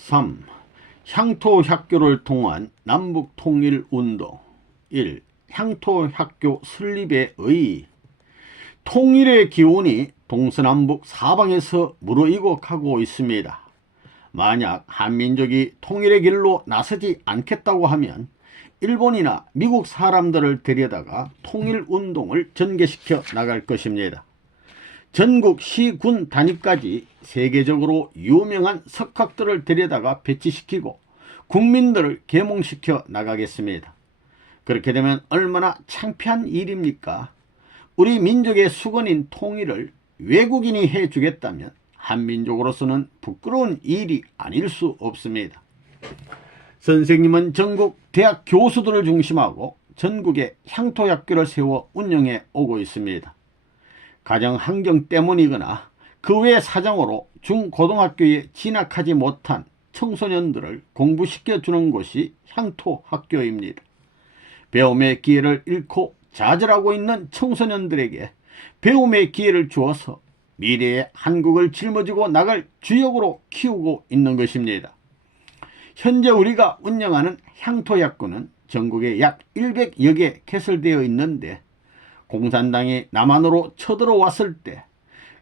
3. 향토학교를 통한 남북통일운동. 1. 향토학교 설립의 의의. 통일의 기운이 동서남북 사방에서 무르익어가고 있습니다. 만약 한민족이 통일의 길로 나서지 않겠다고 하면 일본이나 미국 사람들을 데려다가 통일운동을 전개시켜 나갈 것입니다. 전국 시군 단위까지 세계적으로 유명한 석학들을 데려다가 배치시키고 국민들을 계몽시켜 나가겠습니다. 그렇게 되면 얼마나 창피한 일입니까? 우리 민족의 수건인 통일을 외국인이 해주겠다면 한민족으로서는 부끄러운 일이 아닐 수 없습니다. 선생님은 전국 대학 교수들을 중심하고 전국에 향토학교를 세워 운영해 오고 있습니다. 가정 환경 때문이거나 그 외 사정으로 중고등학교에 진학하지 못한 청소년들을 공부시켜주는 곳이 향토학교입니다. 배움의 기회를 잃고 좌절하고 있는 청소년들에게 배움의 기회를 주어서 미래의 한국을 짊어지고 나갈 주역으로 키우고 있는 것입니다. 현재 우리가 운영하는 향토학교는 전국에 약 100여 개 개설되어 있는데, 공산당이 남한으로 쳐들어왔을 때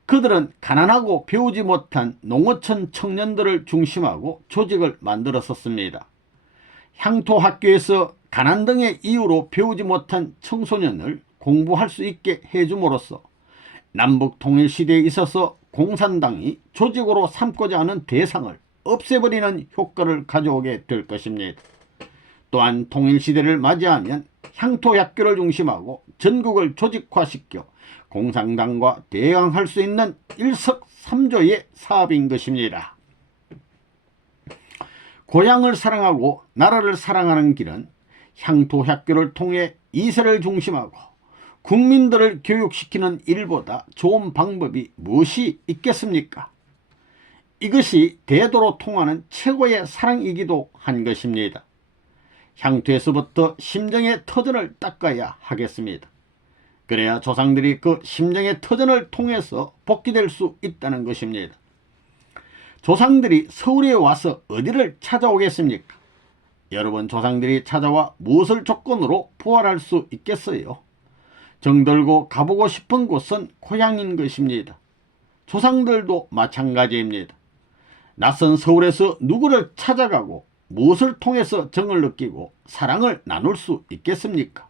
그들은 가난하고 배우지 못한 농어촌 청년들을 중심하고 조직을 만들었었습니다. 향토학교에서 가난 등의 이유로 배우지 못한 청소년을 공부할 수 있게 해줌으로써 남북통일시대에 있어서 공산당이 조직으로 삼고자 하는 대상을 없애버리는 효과를 가져오게 될 것입니다. 또한 통일시대를 맞이하면 향토학교를 중심하고 전국을 조직화시켜 공산당과 대항할 수 있는 일석삼조의 사업인 것입니다. 고향을 사랑하고 나라를 사랑하는 길은 향토학교를 통해 이세를 중심하고 국민들을 교육시키는 일보다 좋은 방법이 무엇이 있겠습니까? 이것이 대도로 통하는 최고의 사랑이기도 한 것입니다. 향토에서부터 심정의 터전을 닦아야 하겠습니다. 그래야 조상들이 그 심정의 터전을 통해서 복귀될 수 있다는 것입니다. 조상들이 서울에 와서 어디를 찾아오겠습니까? 여러분, 조상들이 찾아와 무엇을 조건으로 부활할 수 있겠어요? 정들고 가보고 싶은 곳은 고향인 것입니다. 조상들도 마찬가지입니다. 낯선 서울에서 누구를 찾아가고 무엇을 통해서 정을 느끼고 사랑을 나눌 수 있겠습니까?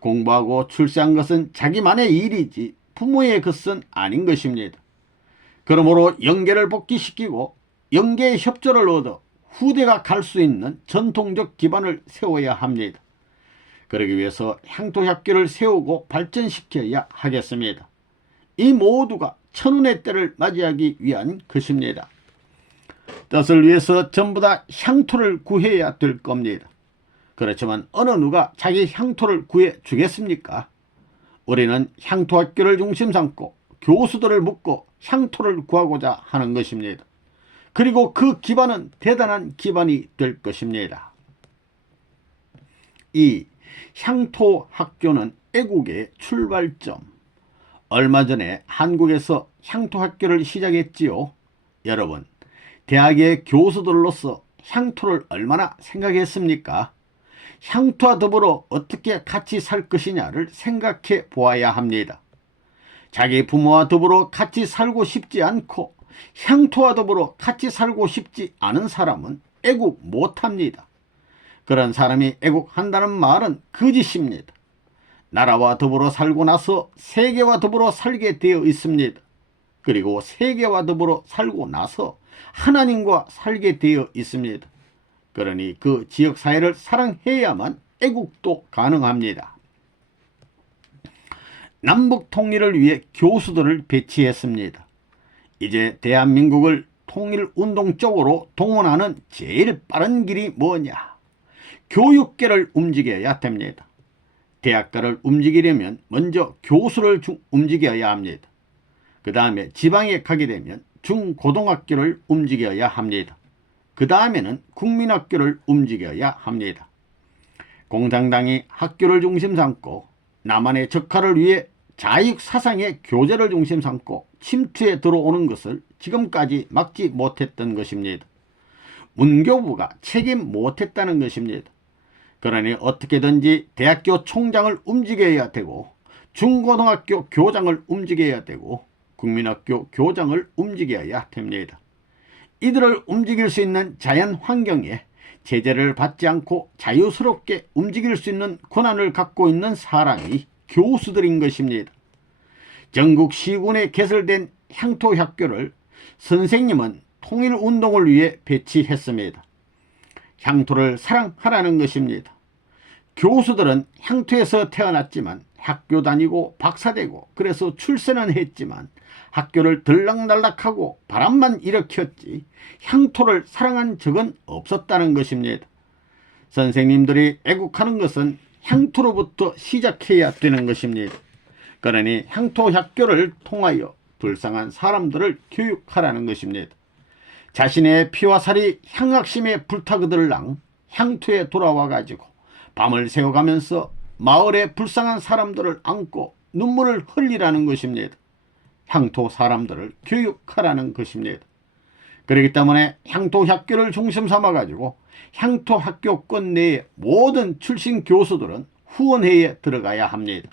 공부하고 출세한 것은 자기만의 일이지 부모의 것은 아닌 것입니다. 그러므로 영계를 복귀시키고 영계의 협조를 얻어 후대가 갈 수 있는 전통적 기반을 세워야 합니다. 그러기 위해서 향토학교를 세우고 발전시켜야 하겠습니다. 이 모두가 천운의 때를 맞이하기 위한 것입니다. 뜻을 위해서 전부 다 향토를 구해야 될 겁니다. 그렇지만 어느 누가 자기 향토를 구해 주겠습니까? 우리는 향토학교를 중심 삼고 교수들을 묻고 향토를 구하고자 하는 것입니다. 그리고 그 기반은 대단한 기반이 될 것입니다. 2. 향토학교는 애국의 출발점. 얼마 전에 한국에서 향토학교를 시작했지요. 여러분, 대학의 교수들로서 향토를 얼마나 생각했습니까? 향토와 더불어 어떻게 같이 살 것이냐를 생각해 보아야 합니다. 자기 부모와 더불어 같이 살고 싶지 않고 향토와 더불어 같이 살고 싶지 않은 사람은 애국 못합니다. 그런 사람이 애국한다는 말은 거짓입니다. 나라와 더불어 살고 나서 세계와 더불어 살게 되어 있습니다. 그리고 세계와 더불어 살고 나서 하나님과 살게 되어 있습니다. 그러니 그 지역사회를 사랑해야만 애국도 가능합니다. 남북통일을 위해 교수들을 배치했습니다. 이제 대한민국을 통일운동 쪽으로 동원하는 제일 빠른 길이 뭐냐? 교육계를 움직여야 됩니다. 대학가를 움직이려면 먼저 교수를 움직여야 합니다. 그 다음에 지방에 가게 되면 중고등학교를 움직여야 합니다. 그 다음에는 국민학교를 움직여야 합니다. 공산당이 학교를 중심 삼고 남한의 적화를 위해 자익사상의 교제를 중심 삼고 침투에 들어오는 것을 지금까지 막지 못했던 것입니다. 문교부가 책임 못했다는 것입니다. 그러니 어떻게든지 대학교 총장을 움직여야 되고 중고등학교 교장을 움직여야 되고 국민학교 교장을 움직여야 됩니다. 이들을 움직일 수 있는 자연 환경에 제재를 받지 않고 자유스럽게 움직일 수 있는 권한을 갖고 있는 사람이 교수들인 것입니다. 전국 시군에 개설된 향토학교를 선생님은 통일운동을 위해 배치했습니다. 향토를 사랑하라는 것입니다. 교수들은 향토에서 태어났지만 학교 다니고 박사되고 그래서 출세는 했지만 학교를 들락날락하고 바람만 일으켰지 향토를 사랑한 적은 없었다는 것입니다. 선생님들이 애국하는 것은 향토로부터 시작해야 되는 것입니다. 그러니 향토학교를 통하여 불쌍한 사람들을 교육하라는 것입니다. 자신의 피와 살이 향학심에 불타거들랑 향토에 돌아와 가지고 밤을 새워가면서 마을의 불쌍한 사람들을 안고 눈물을 흘리라는 것입니다. 향토 사람들을 교육하라는 것입니다. 그렇기 때문에 향토학교를 중심 삼아 가지고 향토학교권 내의 모든 출신 교수들은 후원회에 들어가야 합니다.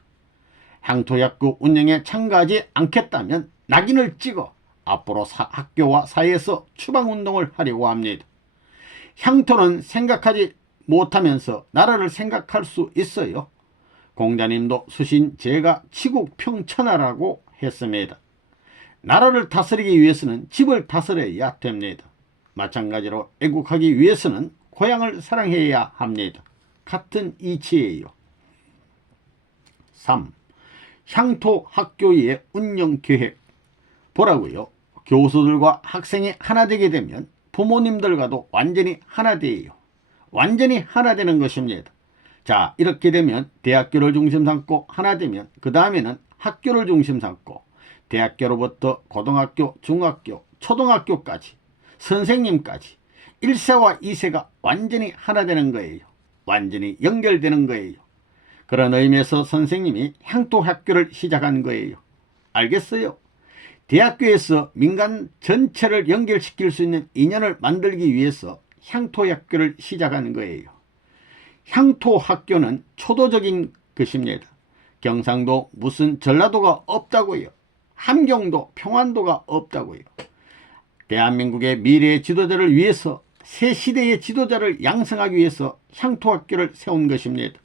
향토학교 운영에 참가하지 않겠다면 낙인을 찍어 앞으로 학교와 사회에서 추방운동을 하려고 합니다. 향토는 생각하지 못하면서 나라를 생각할 수 있어요. 공자님도 수신 제가 치국평천하라고 했습니다. 나라를 다스리기 위해서는 집을 다스려야 됩니다. 마찬가지로 애국하기 위해서는 고향을 사랑해야 합니다. 같은 이치예요. 3. 향토학교의 운영계획. 보라고요. 교수들과 학생이 하나 되게 되면 부모님들과도 완전히 하나 돼요. 완전히 하나 되는 것입니다. 자, 이렇게 되면 대학교를 중심 삼고 하나 되면 그 다음에는 학교를 중심 삼고 대학교로부터 고등학교, 중학교, 초등학교까지 선생님까지 1세와 2세가 완전히 하나 되는 거예요. 완전히 연결되는 거예요. 그런 의미에서 선생님이 향토학교를 시작한 거예요. 알겠어요? 대학교에서 민간 전체를 연결시킬 수 있는 인연을 만들기 위해서 향토학교를 시작하는 거예요. 향토학교는 초도적인 것입니다. 경상도 무슨 전라도가 없다고요. 함경도 평안도가 없다고요. 대한민국의 미래의 지도자를 위해서 새 시대의 지도자를 양성하기 위해서 향토학교를 세운 것입니다.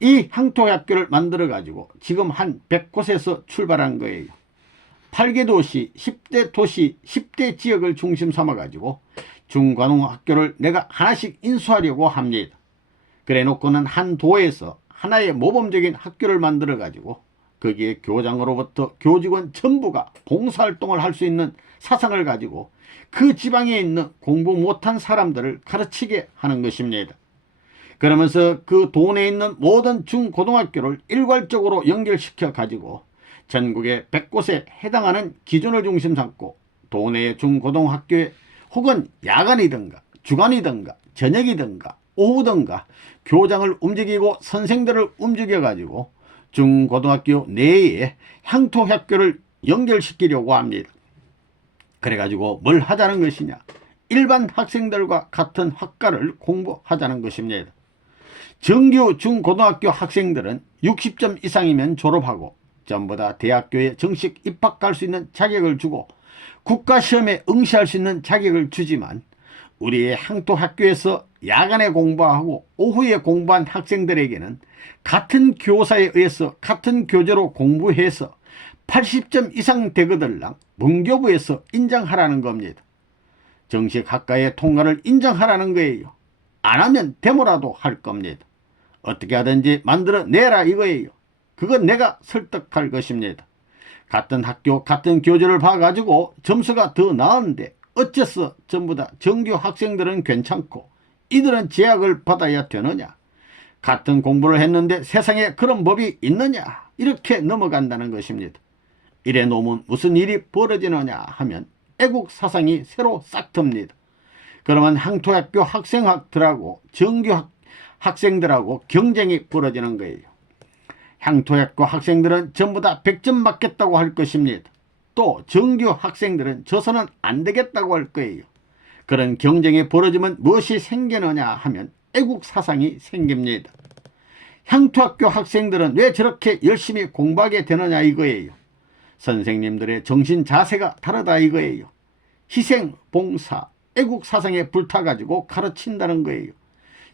이 향토학교를 만들어 가지고 지금 한 100곳에서 출발한 거예요. 8개 도시, 10대 도시, 10대 지역을 중심 삼아 가지고 중고등학교를 내가 하나씩 인수하려고 합니다. 그래 놓고는 한 도에서 하나의 모범적인 학교를 만들어 가지고 거기에 교장으로부터 교직원 전부가 봉사활동을 할 수 있는 사상을 가지고 그 지방에 있는 공부 못한 사람들을 가르치게 하는 것입니다. 그러면서 그 도내에 있는 모든 중고등학교를 일괄적으로 연결시켜 가지고 전국의 100곳에 해당하는 기준을 중심 삼고 도내의 중고등학교에 혹은 야간이든가 주간이든가 저녁이든가 오후든가 교장을 움직이고 선생들을 움직여 가지고 중고등학교 내에 향토학교를 연결시키려고 합니다. 그래가지고 뭘 하자는 것이냐? 일반 학생들과 같은 학과를 공부하자는 것입니다. 정규 중고등학교 학생들은 60점 이상이면 졸업하고 전부 다 대학교에 정식 입학할 수 있는 자격을 주고 국가시험에 응시할 수 있는 자격을 주지만 우리의 향토학교에서 야간에 공부하고 오후에 공부한 학생들에게는 같은 교사에 의해서 같은 교재로 공부해서 80점 이상 되거들랑 문교부에서 인정하라는 겁니다. 정식 학과의 통과를 인정하라는 거예요. 안 하면 데모라도 할 겁니다. 어떻게 하든지 만들어내라 이거예요. 그건 내가 설득할 것입니다. 같은 학교 같은 교재를 봐가지고 점수가 더 나은데 어째서 전부 다 정규 학생들은 괜찮고 이들은 제약을 받아야 되느냐? 같은 공부를 했는데 세상에 그런 법이 있느냐? 이렇게 넘어간다는 것입니다. 이래 놓으면 무슨 일이 벌어지느냐 하면 애국 사상이 새로 싹 틉니다. 그러면 향토학교 학생들하고 정규 학생들하고 경쟁이 벌어지는 거예요. 향토학교 학생들은 전부 다 100점 받겠다고 할 것입니다. 또 정규 학생들은 져서는 안 되겠다고 할 거예요. 그런 경쟁이 벌어지면 무엇이 생기느냐 하면 애국 사상이 생깁니다. 향토학교 학생들은 왜 저렇게 열심히 공부하게 되느냐 이거예요. 선생님들의 정신 자세가 다르다 이거예요. 희생, 봉사, 애국 사상에 불타가지고 가르친다는 거예요.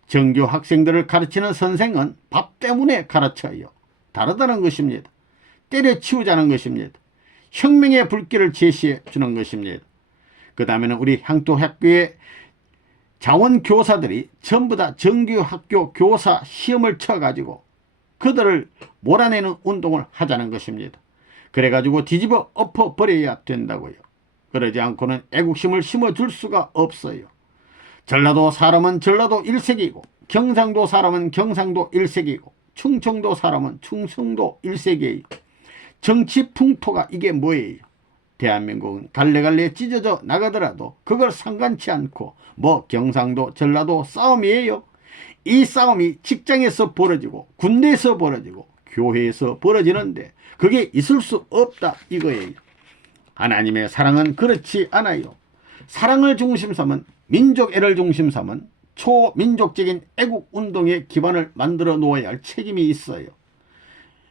정규 학생들을 가르치는 선생은 밥 때문에 가르쳐요. 다르다는 것입니다. 때려치우자는 것입니다. 혁명의 불길을 제시해 주는 것입니다. 그 다음에는 우리 향토학교의 자원교사들이 전부 다 정규학교 교사 시험을 쳐가지고 그들을 몰아내는 운동을 하자는 것입니다. 그래가지고 뒤집어 엎어버려야 된다고요. 그러지 않고는 애국심을 심어줄 수가 없어요. 전라도 사람은 전라도 일색이고, 경상도 사람은 경상도 일색이고, 충청도 사람은 충청도 일색이에요. 정치 풍토가 이게 뭐예요? 대한민국은 갈래갈래 찢어져 나가더라도 그걸 상관치 않고 뭐 경상도 전라도 싸움이에요. 이 싸움이 직장에서 벌어지고 군대에서 벌어지고 교회에서 벌어지는데 그게 있을 수 없다 이거예요. 하나님의 사랑은 그렇지 않아요. 사랑을 중심 삼은 민족애를 중심 삼은 초민족적인 애국운동의 기반을 만들어 놓아야 할 책임이 있어요.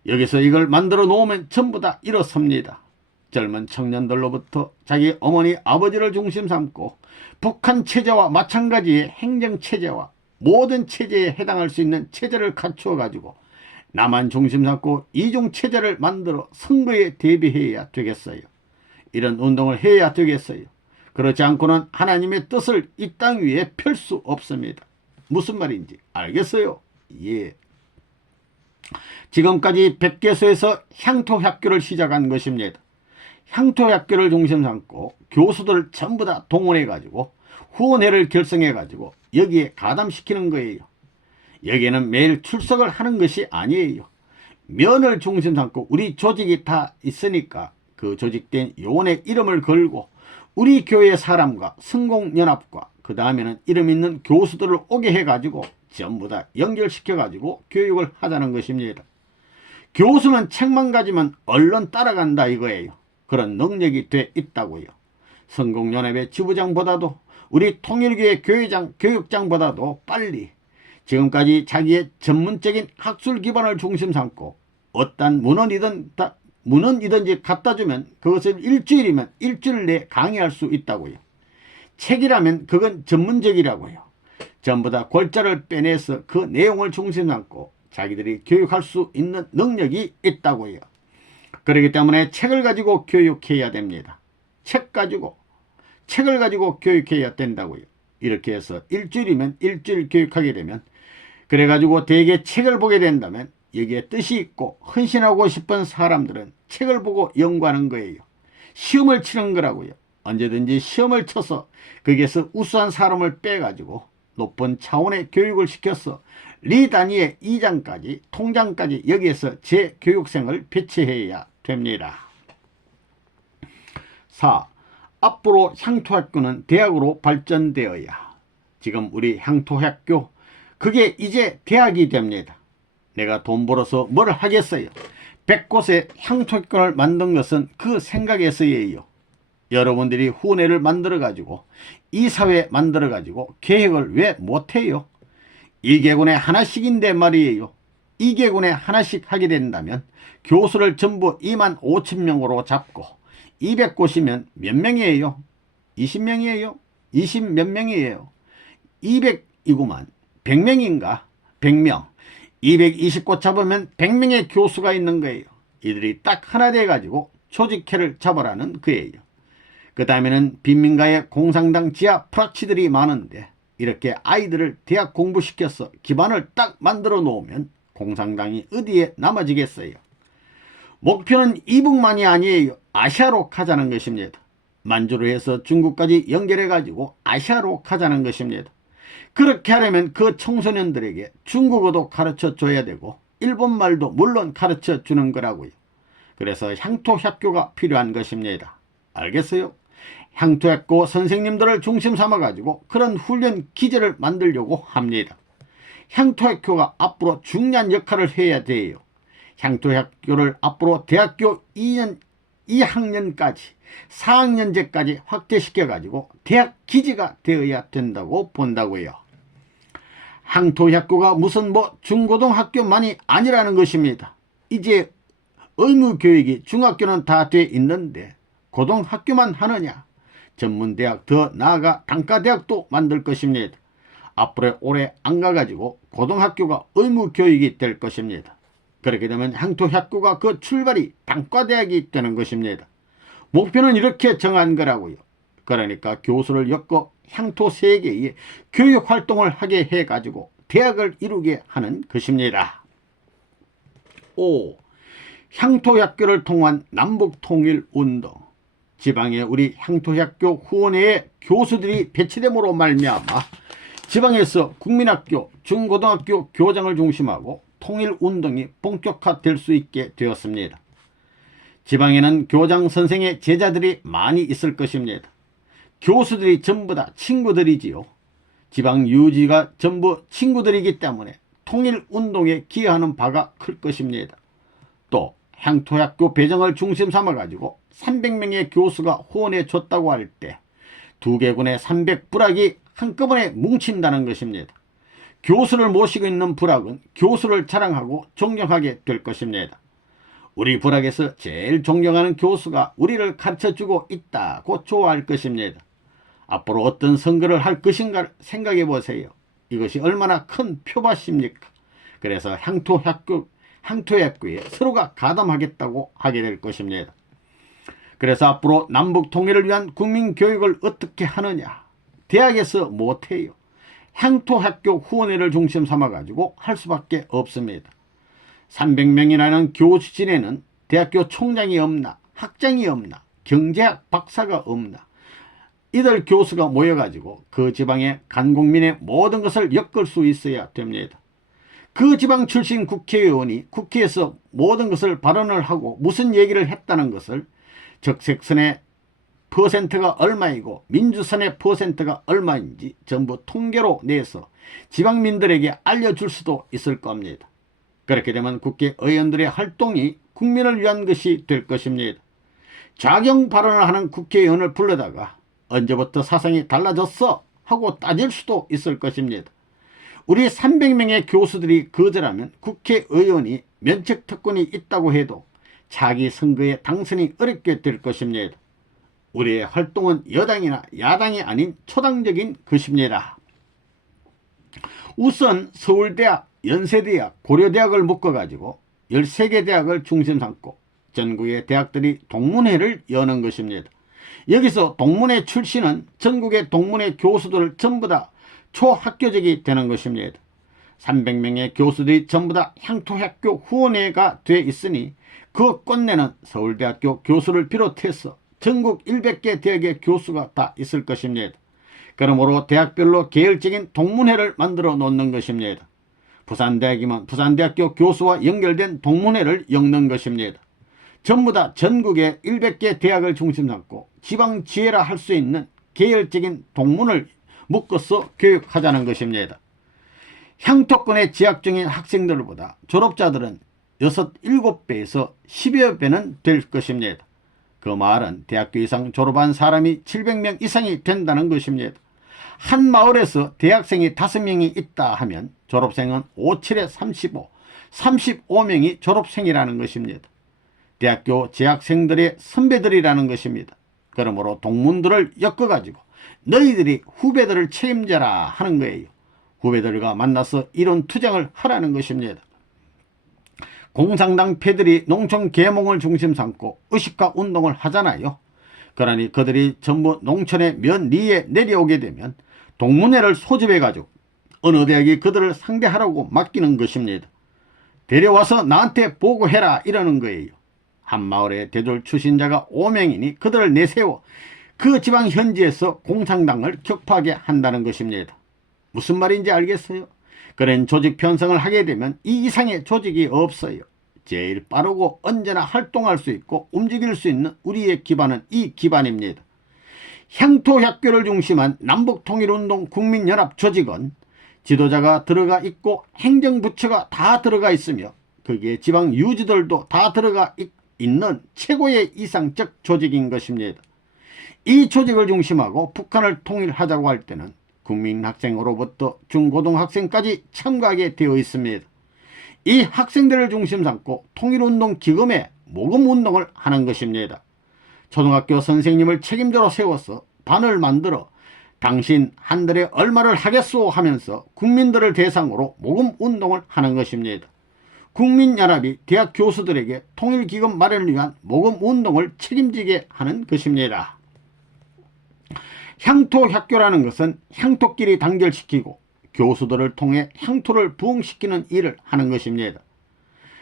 여기서 이걸 만들어 놓으면 전부 다 일어섭니다. 젊은 청년들로부터 자기 어머니 아버지를 중심 삼고 북한 체제와 마찬가지의 행정체제와 모든 체제에 해당할 수 있는 체제를 갖추어 가지고 남한 중심 삼고 이중체제를 만들어 선거에 대비해야 되겠어요. 이런 운동을 해야 되겠어요. 그렇지 않고는 하나님의 뜻을 이 땅 위에 펼 수 없습니다. 무슨 말인지 알겠어요? 예. 지금까지 백개소에서 향토학교를 시작한 것입니다. 향토학교를 중심 삼고 교수들을 전부 다 동원해 가지고 후원회를 결성해 가지고 여기에 가담시키는 거예요. 여기에는 매일 출석을 하는 것이 아니에요. 면을 중심 삼고 우리 조직이 다 있으니까 그 조직된 요원의 이름을 걸고 우리 교회 사람과 성공연합과 그 다음에는 이름 있는 교수들을 오게 해가지고 전부 다 연결시켜가지고 교육을 하자는 것입니다. 교수는 책만 가지면 언론 따라간다 이거예요. 그런 능력이 돼 있다고요. 성공연합의 지부장보다도 우리 통일교회 교회장, 교육장보다도 빨리 지금까지 자기의 전문적인 학술 기반을 중심 삼고 어떤 문헌이든지 갖다 주면 그것을 일주일이면 일주일 내에 강의할 수 있다고요. 책이라면 그건 전문적이라고요. 전부 다 골자를 빼내서 그 내용을 중심 삼고 자기들이 교육할 수 있는 능력이 있다고요. 그렇기 때문에 책을 가지고 교육해야 됩니다. 책을 가지고 교육해야 된다고요. 이렇게 해서 일주일이면 일주일 교육하게 되면 그래가지고 대개 책을 보게 된다면 여기에 뜻이 있고 헌신하고 싶은 사람들은 책을 보고 연구하는 거예요. 시험을 치는 거라고요. 언제든지 시험을 쳐서 거기에서 우수한 사람을 빼가지고 높은 차원의 교육을 시켜서 리 단위의 이장까지 통장까지 여기에서 재교육생을 배치해야 됩니다. 4. 앞으로 향토학교는 대학으로 발전되어야 지금 우리 향토학교 그게 이제 대학이 됩니다. 내가 돈 벌어서 뭘 하겠어요. 100곳에 향토학교를 만든 것은 그 생각에서예요. 여러분들이 후원회를 만들어가지고 이사회 만들어가지고 계획을 왜 못해요? 2개군에 하나씩인데 말이에요. 2개군에 하나씩 하게 된다면 교수를 전부 25,000명으로 잡고 200곳이면 몇 명이에요? 20명이에요? 20 몇 명이에요? 200이구만. 100명인가? 100명. 220곳 잡으면 100명의 교수가 있는 거예요. 이들이 딱 하나 돼가지고 조직회를 잡으라는 거예요. 그 다음에는 빈민가의 공산당 지하 프락치들이 많은데 이렇게 아이들을 대학 공부시켜서 기반을 딱 만들어 놓으면 공산당이 어디에 남아지겠어요. 목표는 이북만이 아니에요. 아시아로 가자는 것입니다. 만주를 해서 중국까지 연결해 가지고 아시아로 가자는 것입니다. 그렇게 하려면 그 청소년들에게 중국어도 가르쳐 줘야 되고 일본말도 물론 가르쳐 주는 거라고요. 그래서 향토학교가 필요한 것입니다. 알겠어요? 향토학교 선생님들을 중심 삼아 가지고 그런 훈련 기제를 만들려고 합니다. 향토학교가 앞으로 중요한 역할을 해야 돼요. 향토학교를 앞으로 대학교 2년 2학년까지 4학년제까지 확대시켜가지고 대학 기지가 되어야 된다고 본다고요. 향토학교가 무슨 중고등학교만이 아니라는 것입니다. 이제 의무교육이 중학교는 다 돼 있는데 고등학교만 하느냐. 전문대학, 더 나아가 단과대학도 만들 것입니다. 앞으로 오래 안 가가지고 고등학교가 의무교육이 될 것입니다. 그렇게 되면 향토학교가 그 출발이 단과대학이 되는 것입니다. 목표는 이렇게 정한 거라고요. 그러니까 교수를 엮어 향토 세계에 교육활동을 하게 해가지고 대학을 이루게 하는 것입니다. 5. 향토학교를 통한 남북통일운동. 지방에 우리 향토학교 후원회에 교수들이 배치됨으로 말미암아 지방에서 국민학교, 중고등학교 교장을 중심하고 통일운동이 본격화될 수 있게 되었습니다. 지방에는 교장 선생의 제자들이 많이 있을 것입니다. 교수들이 전부 다 친구들이지요. 지방 유지가 전부 친구들이기 때문에 통일운동에 기여하는 바가 클 것입니다. 또 향토학교 배정을 중심 삼아가지고 300명의 교수가 후원해 줬다고 할 때 두 개군의 300부락이 한꺼번에 뭉친다는 것입니다. 교수를 모시고 있는 부락은 교수를 자랑하고 존경하게 될 것입니다. 우리 부락에서 제일 존경하는 교수가 우리를 가르쳐주고 있다고 좋아할 것입니다. 앞으로 어떤 선거를 할 것인가 생각해 보세요. 이것이 얼마나 큰 표밭입니까? 그래서 향토학교에 서로가 가담하겠다고 하게 될 것입니다. 그래서 앞으로 남북 통일을 위한 국민교육을 어떻게 하느냐? 대학에서 못해요. 향토학교 후원회를 중심 삼아가지고 할 수밖에 없습니다. 300명이라는 교수진에는 대학교 총장이 없나, 학장이 없나, 경제학 박사가 없나, 이들 교수가 모여가지고 그 지방의 간국민의 모든 것을 엮을 수 있어야 됩니다. 그 지방 출신 국회의원이 국회에서 모든 것을 발언을 하고 무슨 얘기를 했다는 것을 적색선의 퍼센트가 얼마이고 민주선의 퍼센트가 얼마인지 전부 통계로 내서 지방민들에게 알려줄 수도 있을 겁니다. 그렇게 되면 국회의원들의 활동이 국민을 위한 것이 될 것입니다. 좌경 발언을 하는 국회의원을 불러다가 언제부터 사상이 달라졌어? 하고 따질 수도 있을 것입니다. 우리 300명의 교수들이 거절하면 국회의원이 면책특권이 있다고 해도 자기 선거에 당선이 어렵게 될 것입니다. 우리의 활동은 여당이나 야당이 아닌 초당적인 것입니다. 우선 서울대학, 연세대학, 고려대학을 묶어가지고 13개 대학을 중심 삼고 전국의 대학들이 동문회를 여는 것입니다. 여기서 동문회 출신은 전국의 동문회 교수들을 전부 다 초학교직이 되는 것입니다. 300명의 교수들이 전부 다 향토학교 후원회가 돼 있으니 그 꼰내는 서울대학교 교수를 비롯해서 전국 100개 대학의 교수가 다 있을 것입니다. 그러므로 대학별로 계열적인 동문회를 만들어 놓는 것입니다. 부산대학이면 부산대학교 교수와 연결된 동문회를 엮는 것입니다. 전부 다 전국의 100개 대학을 중심 삼고 지방지회라 할 수 있는 계열적인 동문을 묶어서 교육하자는 것입니다. 향토권에 재학 중인 학생들보다 졸업자들은 6, 7배에서 10여 배는 될 것입니다. 그 말은 대학교 이상 졸업한 사람이 700명 이상이 된다는 것입니다. 한 마을에서 대학생이 5명이 있다 하면 졸업생은 5, 7에 35, 35명이 졸업생이라는 것입니다. 대학교 재학생들의 선배들이라는 것입니다. 그러므로 동문들을 엮어가지고 너희들이 후배들을 책임져라 하는 거예요. 후배들과 만나서 이런 투쟁을 하라는 것입니다. 공산당 패들이 농촌 계몽을 중심 삼고 의식화 운동을 하잖아요. 그러니 그들이 전부 농촌의 면리에 내려오게 되면 동문회를 소집해가지고 어느 대학이 그들을 상대하라고 맡기는 것입니다. 데려와서 나한테 보고해라 이러는 거예요. 한 마을에 대졸 출신자가 5명이니 그들을 내세워 그 지방 현지에서 공산당을 격파하게 한다는 것입니다. 무슨 말인지 알겠어요? 그런 조직 편성을 하게 되면 이 이상의 조직이 없어요. 제일 빠르고 언제나 활동할 수 있고 움직일 수 있는 우리의 기반은 이 기반입니다. 향토학교를 중심한 남북통일운동 국민연합 조직은 지도자가 들어가 있고 행정부처가 다 들어가 있으며 거기에 지방 유지들도 다 들어가 있는 최고의 이상적 조직인 것입니다. 이 조직을 중심하고 북한을 통일하자고 할 때는 국민학생으로부터 중고등학생까지 참가하게 되어 있습니다. 이 학생들을 중심 삼고 통일운동 기금에 모금운동을 하는 것입니다. 초등학교 선생님을 책임자로 세워서 반을 만들어 당신 한 달에 얼마를 하겠소 하면서 국민들을 대상으로 모금운동을 하는 것입니다. 국민연합이 대학 교수들에게 통일기금 마련을 위한 모금운동을 책임지게 하는 것입니다. 향토학교라는 것은 향토끼리 단결시키고 교수들을 통해 향토를 부흥시키는 일을 하는 것입니다.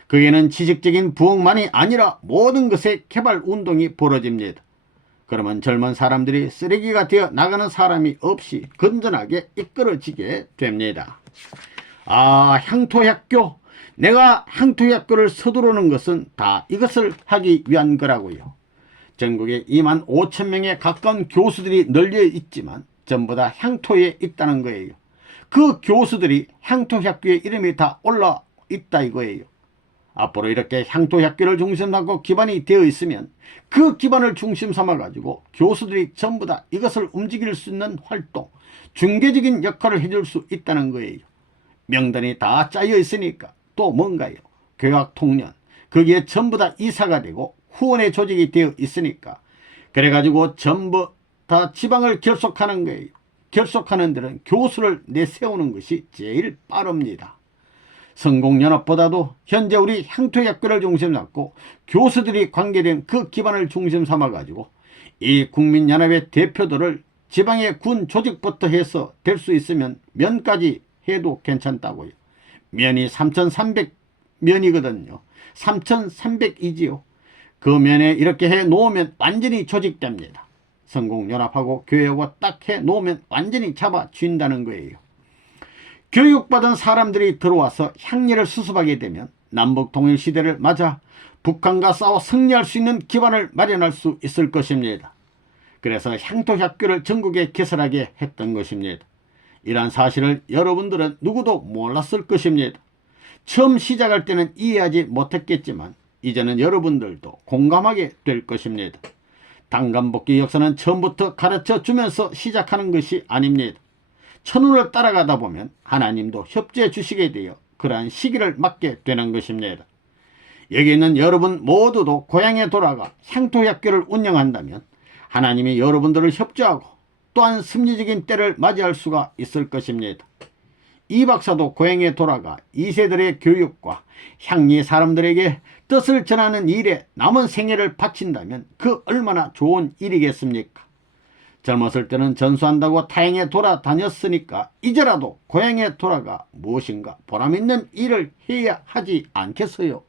거기에는 지식적인 부흥만이 아니라 모든 것의 개발운동이 벌어집니다. 그러면 젊은 사람들이 쓰레기가 되어 나가는 사람이 없이 건전하게 이끌어지게 됩니다. 향토학교. 내가 향토학교를 서두르는 것은 다 이것을 하기 위한 거라고요. 전국에 2만 5천 명에 가까운 교수들이 널려 있지만 전부 다 향토에 있다는 거예요. 그 교수들이 향토학교의 이름이 다 올라 있다 이거예요. 앞으로 이렇게 향토학교를 중심삼고 기반이 되어 있으면 그 기반을 중심 삼아 가지고 교수들이 전부 다 이것을 움직일 수 있는 활동, 중개적인 역할을 해줄 수 있다는 거예요. 명단이 다 짜여 있으니까 또 뭔가요? 교학통련, 거기에 전부 다 이사가 되고 후원의 조직이 되어 있으니까 그래가지고 전부 다 지방을 결속하는 거예요. 결속하는 데는 교수를 내세우는 것이 제일 빠릅니다. 성공연합보다도 현재 우리 향토학교를 중심 잡고 교수들이 관계된 그 기반을 중심 삼아 가지고 이 국민연합의 대표들을 지방의 군 조직부터 해서 될 수 있으면 면까지 해도 괜찮다고요. 면이 3,300면이거든요. 3,300이지요. 그 면에 이렇게 해 놓으면 완전히 조직됩니다. 성공연합하고 교회하고 딱 해 놓으면 완전히 잡아쥔다는 거예요. 교육받은 사람들이 들어와서 향리를 수습하게 되면 남북통일 시대를 맞아 북한과 싸워 승리할 수 있는 기반을 마련할 수 있을 것입니다. 그래서 향토학교를 전국에 개설하게 했던 것입니다. 이러한 사실을 여러분들은 누구도 몰랐을 것입니다. 처음 시작할 때는 이해하지 못했겠지만 이제는 여러분들도 공감하게 될 것입니다. 당간복귀 역사는 처음부터 가르쳐주면서 시작하는 것이 아닙니다. 천운을 따라가다 보면 하나님도 협조해 주시게 되어 그러한 시기를 맞게 되는 것입니다. 여기 있는 여러분 모두도 고향에 돌아가 향토학교를 운영한다면 하나님이 여러분들을 협조하고 또한 승리적인 때를 맞이할 수가 있을 것입니다. 이 박사도 고향에 돌아가 2세들의 교육과 향리 사람들에게 뜻을 전하는 일에 남은 생애를 바친다면 그 얼마나 좋은 일이겠습니까? 젊었을 때는 전수한다고 타향에 돌아다녔으니까 이제라도 고향에 돌아가 무엇인가 보람있는 일을 해야 하지 않겠어요?